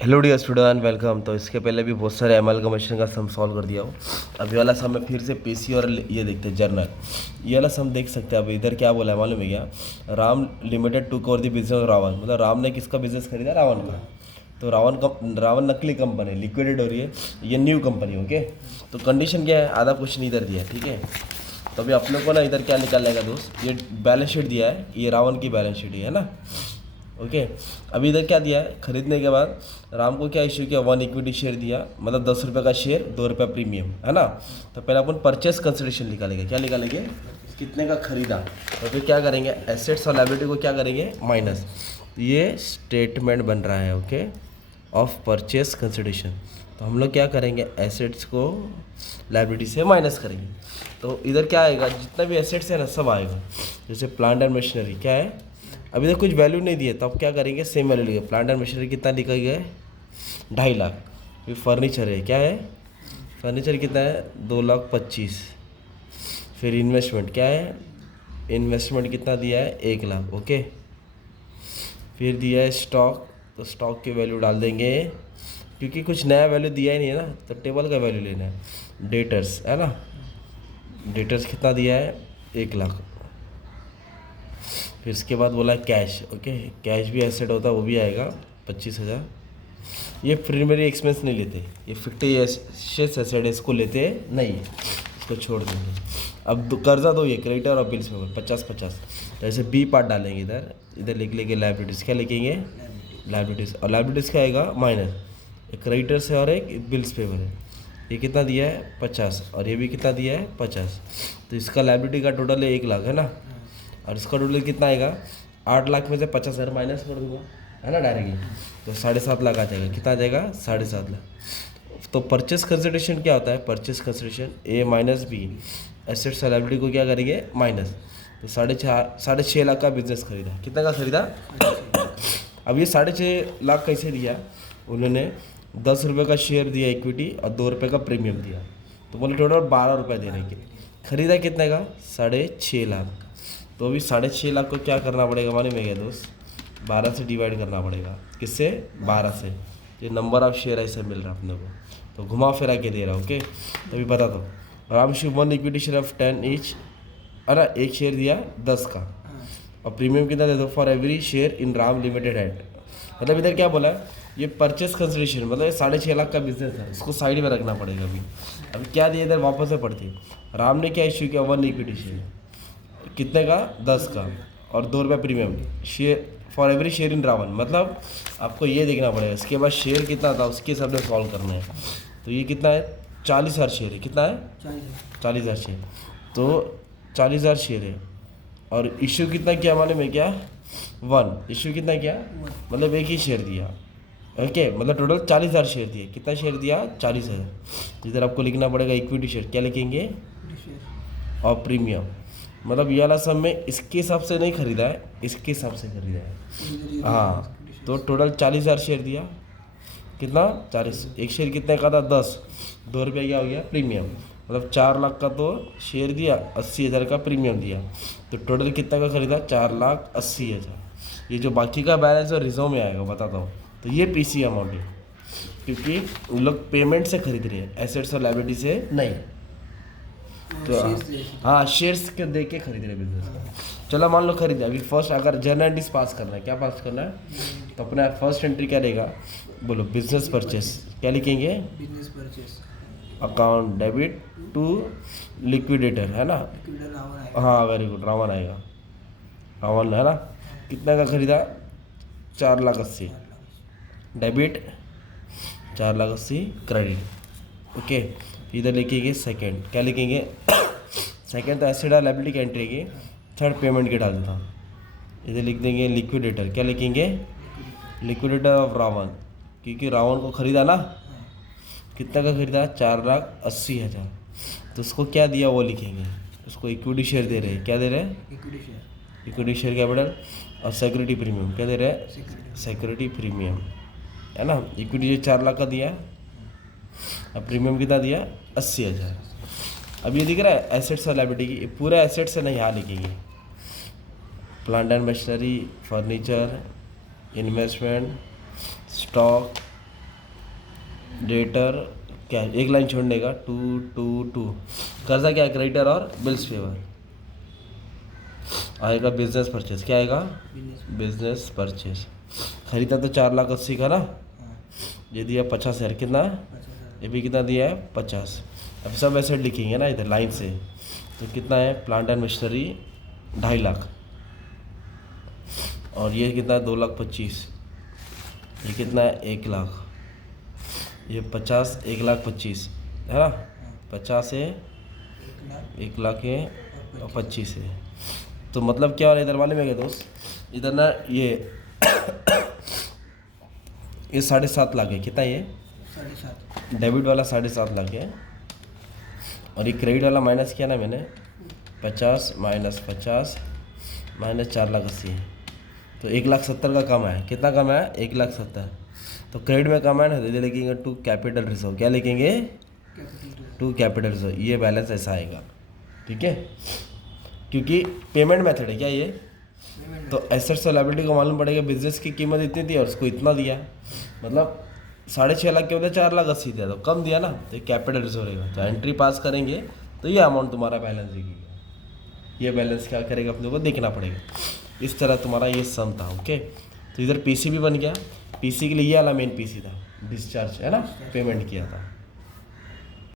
Hello dear student, welcome. तो इसके पहले भी बहुत सारे एमलगमेशन का सम सॉल्व कर दिया हो। अभी वाला सम में फिर से पीसी और ये देखते हैं जर्नल। ये वाला सम देख सकते हैं। अब इधर क्या बोला है मालूम है क्या? Ram limited to over the business of Ravan. मतलब राम ने किसका बिजनेस खरीदा? रावण का। तो रावण नकली कंपनी लिक्विडेट हो रही है, ये न्यू कंपनी। ओके, तो कंडीशन क्या है? आधा क्वेश्चन इधर दिया है, ठीक है। तो अभी अपने को ना इधर क्या निकालेगा दोस्त, ये बैलेंस शीट दिया है, ये रावण की बैलेंस शीट है ना। ओके, अभी इधर क्या दिया है? खरीदने के बाद राम को क्या इश्यू किया? 1 इक्विटी शेयर दिया, मतलब 10 रुपये का शेयर, 2 रुपये प्रीमियम, है ना। तो पहले अपन परचेस कंसिडरेशन निकालेंगे। क्या निकालेंगे? कितने का खरीदा। तो फिर क्या करेंगे? एसेट्स और लायबिलिटी को क्या करेंगे? माइनस। ये स्टेटमेंट बन रहा है, ओके, ऑफ परचेस कंसिडरेशन। तो हम लोग क्या करेंगे? एसेट्स को लायबिलिटी से माइनस करेंगे। तो इधर क्या आएगा? जितना भी एसेट्स है ना, सब आएगा। जैसे प्लांट एंड मशीनरी क्या है, अभी तक कुछ वैल्यू नहीं दी है, तो अब क्या करेंगे? सेम वैल्यू लिखेंगे। प्लांट एंड मशीनरी कितना लिखा गया है? 2.5 लाख। फिर फर्नीचर है, क्या है? फर्नीचर कितना है? 2,25,000। फिर इन्वेस्टमेंट क्या है? इन्वेस्टमेंट कितना दिया है? 1 लाख। ओके, फिर दिया है स्टॉक, तो स्टॉक की वैल्यू डाल देंगे, क्योंकि कुछ नया वैल्यू दिया ही नहीं है ना, तो टेबल का वैल्यू लेना है। डेटर्स है ना, डेटर्स कितना दिया है? 1 लाख। फिर इसके बाद बोला कैश। ओके, कैश भी एसेट होता है, वो भी आएगा 25,000। ये प्राइमरी एक्सपेंस नहीं लेते, ये फिक्टिशियस एसेट है, इसको लेते नहीं, इसको छोड़ देंगे। अब कर्जा दो, ये क्रेडिटर और बिल्स में 50-50। तो ऐसे बी पार्ट डालेंगे इधर। इधर लिख लेंगे लाइबिलिटीज़। क्या लिखेंगे? लाइबिलिटीज़। और लाइबिलिटीज़ क्या आएगा? माइनस। एक क्रेडिटर्स है और एक बिल्स पेपर है। ये कितना दिया है? 50। और ये भी कितना दिया है? 50। तो इसका लाइबिलिटी का टोटल है 1 लाख, है ना। और इसका टोटल कितना आएगा? 8 लाख में से 50,000 माइनस कर दूंगा, है ना, डायरेक्टली। तो 7.5 लाख आ जाएगा। कितना आ जाएगा? 7.5 लाख। तो परचेस कंसिडरेशन क्या होता है? परचेस कंसिडरेशन ए माइनस बी, एसेट्स और लायबिलिटी को क्या करेंगे? माइनस। तो 6.5 लाख का बिजनेस खरीदा। कितना का खरीदा? अब ये 6.5 लाख कैसे दिया? उन्होंने 10 रुपये का शेयर दिया इक्विटी और 2 रुपये का प्रीमियम दिया, तो बोले टोटल 12 रुपये देने के। खरीदा कितने का? 6.5 लाख। तो अभी 6.5 लाख को क्या करना पड़ेगा मालूम है क्या दोस्त? 12 से डिवाइड करना पड़ेगा। किससे? 12 से। ये नंबर ऑफ शेयर ऐसा मिल रहा है अपने को, तो घुमा फिरा के दे रहा हूँ। ओके, तो अभी बता दो। Ram Shiv 1 equity share of 10 each, अरे एक शेयर दिया 10 का, और प्रीमियम कितना दे दो? For every share in Ram limited at. मतलब इधर क्या बोला है? ये परचेस कंसिडरेशन, मतलब ये 6.5 लाख का बिजनेस है, इसको साइड में रखना पड़ेगा। अभी क्या दिया इधर? वापस से पढ़ती है। राम ने क्या इश्यू किया? 1 इक्विटी शेयर, कितने का? 10 का, और 2 रुपये premium share for every share in Ravan. मतलब आपको ये देखना पड़ेगा, इसके बाद शेयर कितना था उसके हिसाब से सॉल्व करना है। तो ये कितना है? 40,000 शेयर है। कितना है? 40,000 शेयर। तो 40,000 शेयर है, और इश्यू कितना किया मालूम है क्या? 1 इश्यू कितना किया? मतलब एक ही शेयर दिया। ओके, मतलब टोटल 40,000 शेयर दिए। कितना शेयर दिया? 40,000। इधर आपको लिखना पड़ेगा इक्विटी शेयर। क्या लिखेंगे? और प्रीमियम। मतलब ये वाला सब में इसके हिसाब से नहीं खरीदा है, इसके हिसाब से खरीदा है। हाँ, तो टोटल 40,000 शेयर दिया। कितना? 40। एक शेयर कितने का था? 10। 2 रुपये क्या हो गया? प्रीमियम। मतलब 4 लाख का तो शेयर दिया, 80,000 का प्रीमियम दिया। तो टोटल कितना का खरीदा? 4,80,000। ये जो बाकी का बैलेंस है रिजर्व में आएगा, बताता हूँ। तो ये पीसी अमाउंट है, क्योंकि उन लोग पेमेंट से खरीद रहे हैं, एसेट्स और लायबिलिटी से नहीं। तो हाँ, शेयर्स के दे के खरीद रहे बिजनेस का। चलो मान लो खरीदे। अभी फर्स्ट अगर जर्नल पास करना है, क्या पास करना है? तो अपना फर्स्ट एंट्री क्या रहेगा? बोलो, बिजनेस परचेस। क्या लिखेंगे? Business purchase account debit to liquidator, है ना। हाँ, वेरी गुड, रावण आएगा। रावण है ना। कितना का खरीदा? 4,80,000 डेबिट, 4,80,000 क्रेडिट। ओके, इधर लिखेंगे सेकंड। क्या लिखेंगे? सेकंड तो एसेट और लायबिलिटी की एंट्री की। थर्ड पेमेंट की डाल देता हूँ। इधर लिख देंगे लिक्विडेटर। क्या लिखेंगे? लिक्विडेटर ऑफ रावण, क्योंकि रावण को खरीदा ना। कितना का खरीदा? 4,80,000। तो उसको क्या दिया वो लिखेंगे। उसको इक्विटी शेयर दे रहे हैं। क्या दे रहे हैं? Equity share capital. और सिक्योरिटी प्रीमियम क्या दे रहे हैं? सिक्योरिटी प्रीमियम, है ना। इक्विटी 4 लाख का दिया, अब प्रीमियम कितना दिया? 80,000। अब ये दिख रहा है एसेट्स और लायबिलिटी की, पूरा एसेट्स है ना, यहाँ लिखेंगे। Plant and machinery, furniture, investment, stock, debtor क्या है, एक लाइन छोड़ने का 222 कर्जा क्या है, क्रेडिटर और बिल्स पेवर आएगा। बिजनेस परचेज क्या आएगा, बिजनेस परचेज। खरीदा तो 4,80,000 का ना, ये दिया 50,000 कितना, ये भी कितना दिया है 50। अब सब एसेट लिखेंगे ना इधर लाइन से, तो कितना है, प्लांट एंड मशीनरी 2.5 लाख, और ये कितना है 2,25,000, ये कितना है 1 लाख, ये 50 1,25,000 है ना, 50 है 1 लाख है और 25 है। तो मतलब क्या हो रहा है इधर वाले में, क्या दोस्त, इधर ना ये 7.5 लाख है, कितना ये 7.5, डेबिट वाला 7.5 लाख है, और ये क्रेडिट वाला माइनस किया ना मैंने 50 माइनस 50 माइनस 4,80,000 है, तो 1,70,000 का कम है। कितना कम है, 1,70,000। तो क्रेडिट में कम है ना, इधर लिखेंगे टू कैपिटल रिजर्व, क्या लिखेंगे, टू कैपिटल रिजर्व, ये बैलेंस ऐसा आएगा, ठीक है, क्योंकि पेमेंट मेथड है क्या ये, तो एसेट्स और लायबिलिटी को मालूम पड़ेगा बिजनेस की कीमत इतनी थी और उसको इतना दिया, मतलब 6.5 लाख के बदले 4,80,000 दिया, तो कम दिया ना, तो ये कैपिटल रिजर्व रहेगा। तो एंट्री पास करेंगे तो ये अमाउंट तुम्हारा बैलेंस दिखेगा, ये बैलेंस क्या करेगा अपने को देखना पड़ेगा। इस तरह तुम्हारा ये सम था, ओके। तो इधर पीसी भी बन गया, पीसी के लिए ये वाला मेन पीसी था, डिस्चार्ज है ना, पेमेंट किया था।